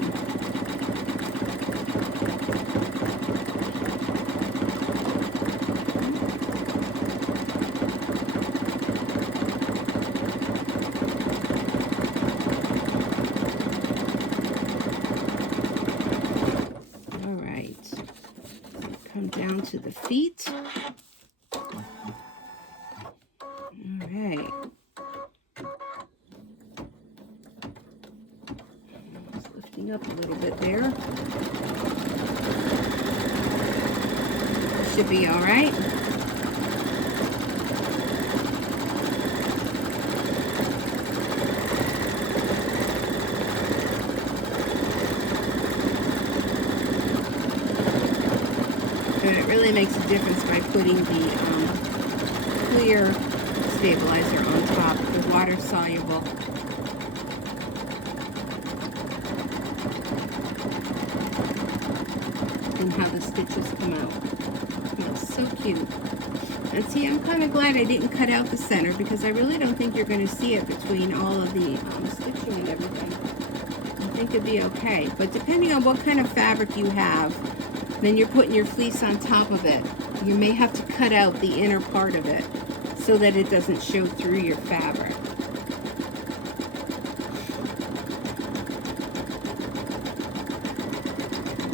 All right, come down to the feet. All right. Up a little bit there. Should be all right. And it really makes a difference by putting the clear stabilizer on top, the water soluble. And how the stitches come out. It smells so cute. And see, I'm kind of glad I didn't cut out the center because I really don't think you're going to see it between all of the stitching and everything. I think it'd be okay. But depending on what kind of fabric you have, then you're putting your fleece on top of it. You may have to cut out the inner part of it so that it doesn't show through your fabric.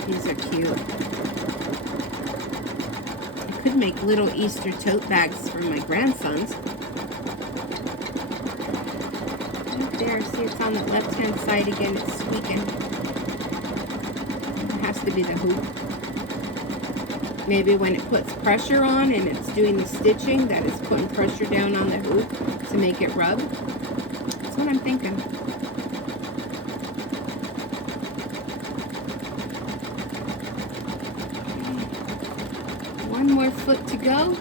These are cute. I could make little Easter tote bags for my grandsons. Right there, see it's on the left-hand side again, it's squeaking. It has to be the hoop. Maybe when it puts pressure on and it's doing the stitching, that it's putting pressure down on the hoop to make it rub. That's what I'm thinking. One more foot to go.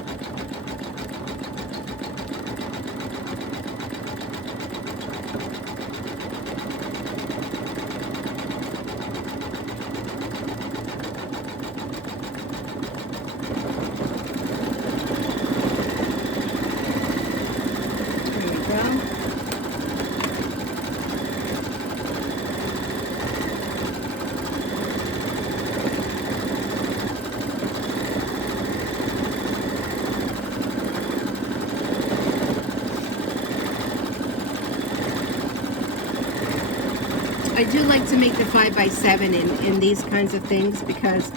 I do like to make the 5x7 in these kinds of things because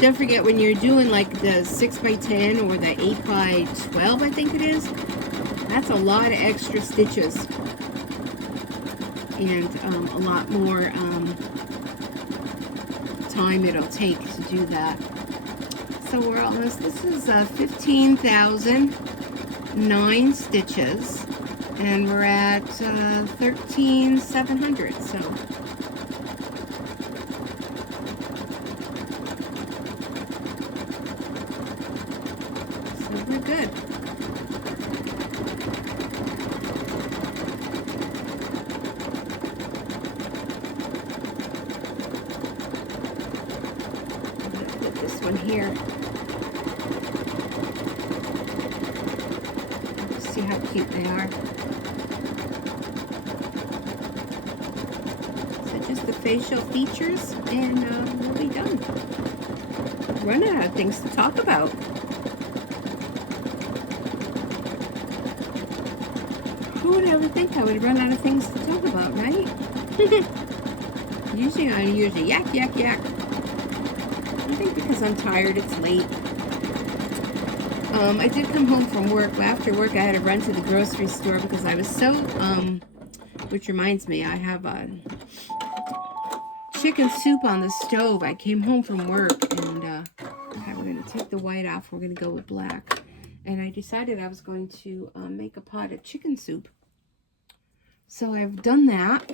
don't forget when you're doing like the 6x10 or the 8x12, I think it is, that's a lot of extra stitches and a lot more time it'll take to do that. So we're almost, this is 15,009 stitches and we're at 13,700, so we're good. I'm going to put this one here. See how cute they are. So just the facial features and we'll be done. Running out of things to talk about. Who would ever think I would run out of things to talk about, right? Usually I use a yak, yak, yak. I think because I'm tired, it's late. I did come home from work. After work, I had to run to the grocery store because I was so, which reminds me, I have a chicken soup on the stove. I came home from work and okay, we're going to take the white off. We're going to go with black. And I decided I was going to make a pot of chicken soup. So I've done that.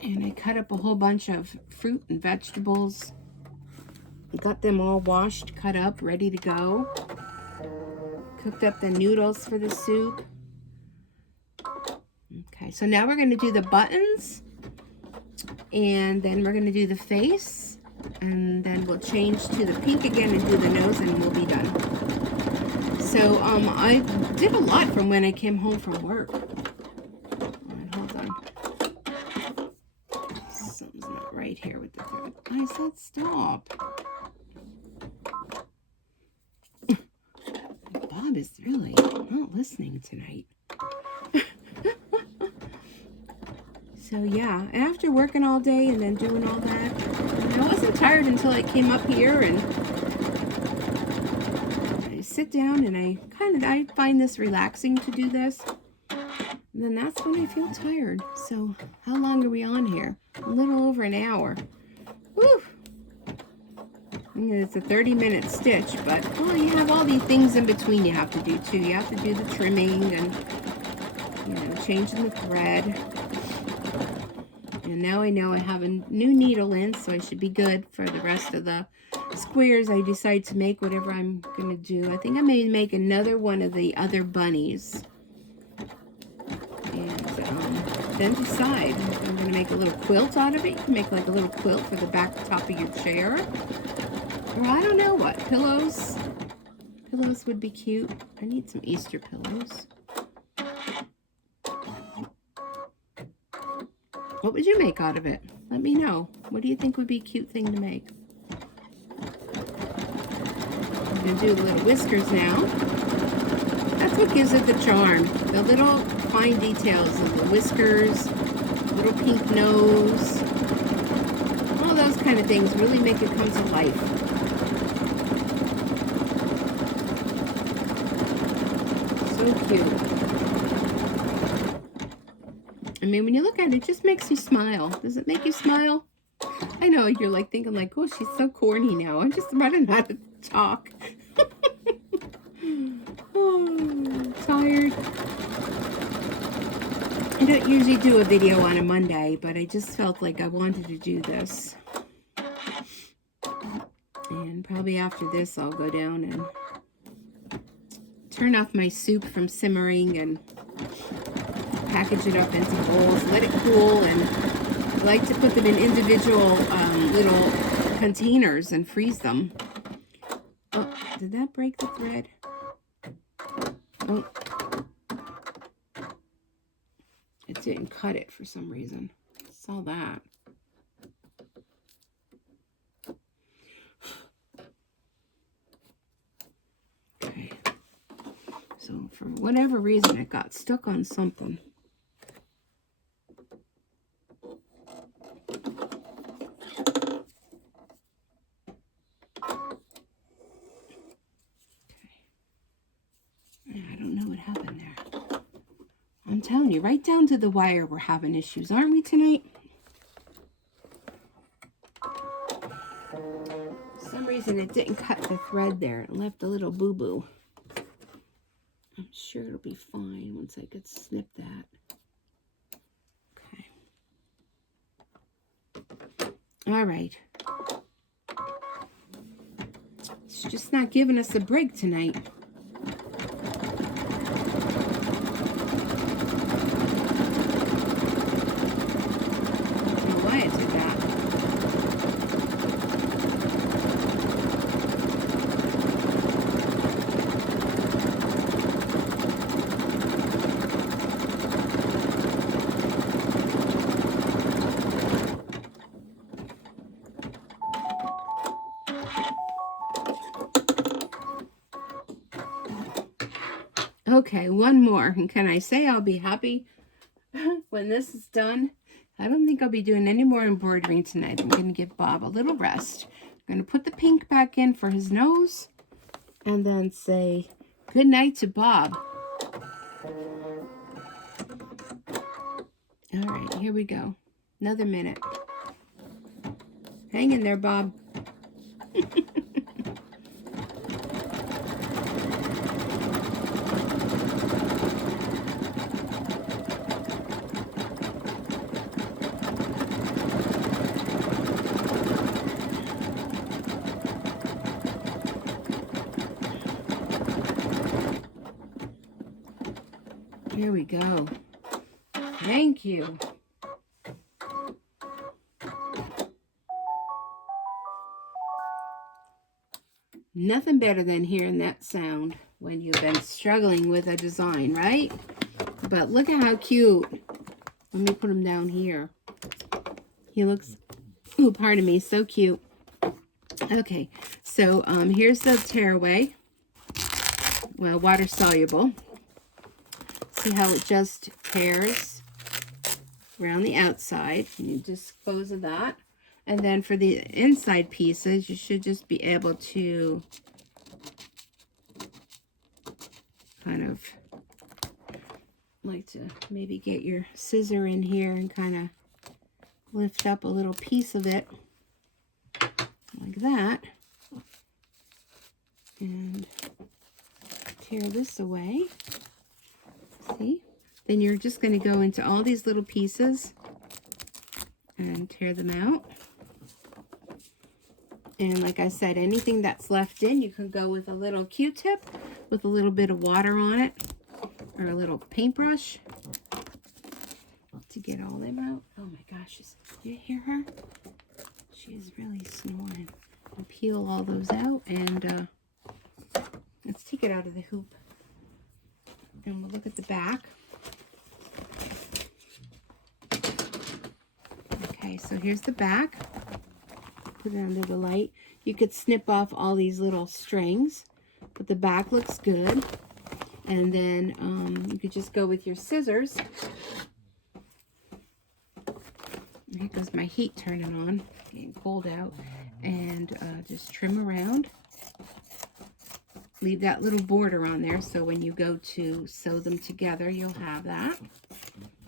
And I cut up a whole bunch of fruit and vegetables. Got them all washed, cut up, ready to go. Cooked up the noodles for the soup. Okay, so now we're going to do the buttons. And then we're going to do the face. And then we'll change to the pink again and do the nose and we'll be done. So I did a lot from when I came home from work. Hold on. Something's not right here with the thread. I said stop. Bob is really not listening tonight. So yeah, after working all day and then doing all that, I wasn't tired until I came up here and I sit down and I find this relaxing to do this. And then that's when I feel tired. So how long are we on here? A little over an hour. Woo! It's a 30-minute stitch, but well, you have all these things in between you have to do too. You have to do the trimming and changing the thread. And now I know I have a new needle in, so I should be good for the rest of the squares I decide to make, whatever I'm going to do. I think I may make another one of the other bunnies. And then decide if I'm going to make a little quilt out of it. You can make like a little quilt for the back top of your chair. Or I don't know what. Pillows. Pillows would be cute. I need some Easter pillows. What would you make out of it? Let me know. What do you think would be a cute thing to make? I'm going to do the little whiskers now. That's what gives it the charm. The little fine details of the whiskers, little pink nose, all those kind of things really make it come to life. So cute. I mean, when you look at it, it just makes you smile. Does it make you smile? I know you're like thinking like, oh, she's so corny now. I'm just running out of talk. Oh, tired. I don't usually do a video on a Monday, but I just felt like I wanted to do this. And probably after this, I'll go down and turn off my soup from simmering and package it up into bowls, let it cool, and I like to put them in individual little containers and freeze them. Oh, did that break the thread? Oh, it didn't cut it for some reason. I saw that. Okay. So for whatever reason, it got stuck on something. I'm telling you, right down to the wire, we're having issues, aren't we, tonight? For some reason, it didn't cut the thread there. It left a little boo-boo. I'm sure it'll be fine once I could snip that. Okay. All right. It's just not giving us a break tonight. Okay, one more. And can I say I'll be happy when this is done? I don't think I'll be doing any more embroidering tonight. I'm going to give Bob a little rest. I'm going to put the pink back in for his nose and then say good night to Bob. All right, here we go. Another minute. Hang in there, Bob. Here we go. Thank you. Nothing better than hearing that sound when you've been struggling with a design, right? But look at how cute. Let me put him down here. He looks, ooh, pardon me, so cute. Okay, so here's the tearaway. Well, water soluble. See how it just tears around the outside. You dispose of that. And then for the inside pieces, you should just be able to kind of like to maybe get your scissor in here and kind of lift up a little piece of it like that. And tear this away. See? Then you're just going to go into all these little pieces and tear them out. And like I said, anything that's left in, you can go with a little Q-tip with a little bit of water on it, or a little paintbrush to get all them out. Oh my gosh, you hear her? She's really snoring. I'll peel all those out, and let's take it out of the hoop. And we'll look at the back. Okay, so here's the back. Put it under the light. You could snip off all these little strings, but the back looks good. And then you could just go with your scissors. Here goes my heat turning on, getting cold out. And just trim around. Leave that little border on there, so when you go to sew them together, you'll have that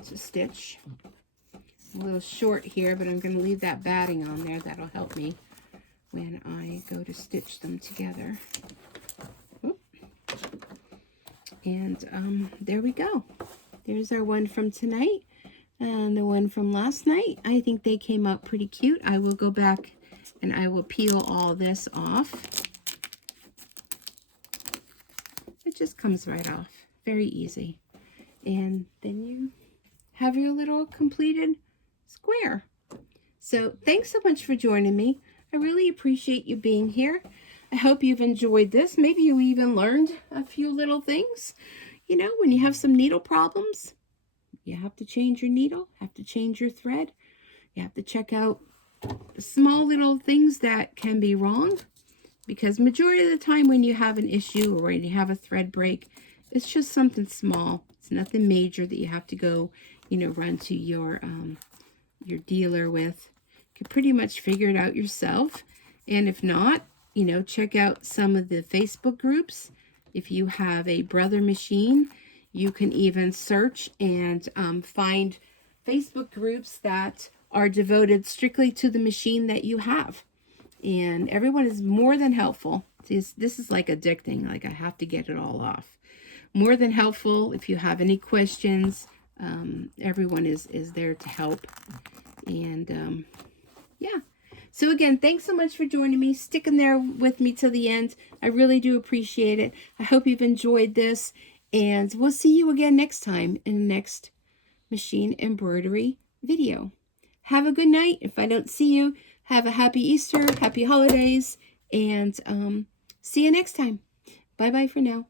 to stitch. A little short here, but I'm going to leave that batting on there. That'll help me when I go to stitch them together. Oop. And there we go. There's our one from tonight and the one from last night. I think they came out pretty cute. I will go back and I will peel all this off. It just comes right off. Very easy. And then you have your little completed square. So thanks so much for joining me. I really appreciate you being here. I hope you've enjoyed this. Maybe you even learned a few little things. You know, when you have some needle problems, you have to change your needle, have to change your thread. You have to check out small little things that can be wrong, because majority of the time when you have an issue or when you have a thread break, it's just something small. It's nothing major that you have to go, you know, run to your dealer with. You can pretty much figure it out yourself. And if not, you know, check out some of the Facebook groups. If you have a brother machine, you can even search and find Facebook groups that are devoted strictly to the machine that you have. And everyone is more than helpful. This is like addicting. Like, I have to get it all off. More than helpful. If you have any questions, everyone is there to help. And yeah. So again, thanks so much for joining me, sticking there with me till the end. I really do appreciate it. I hope you've enjoyed this. And we'll see you again next time in the next machine embroidery video. Have a good night. If I don't see you, have a happy Easter, happy holidays, and see you next time. Bye-bye for now.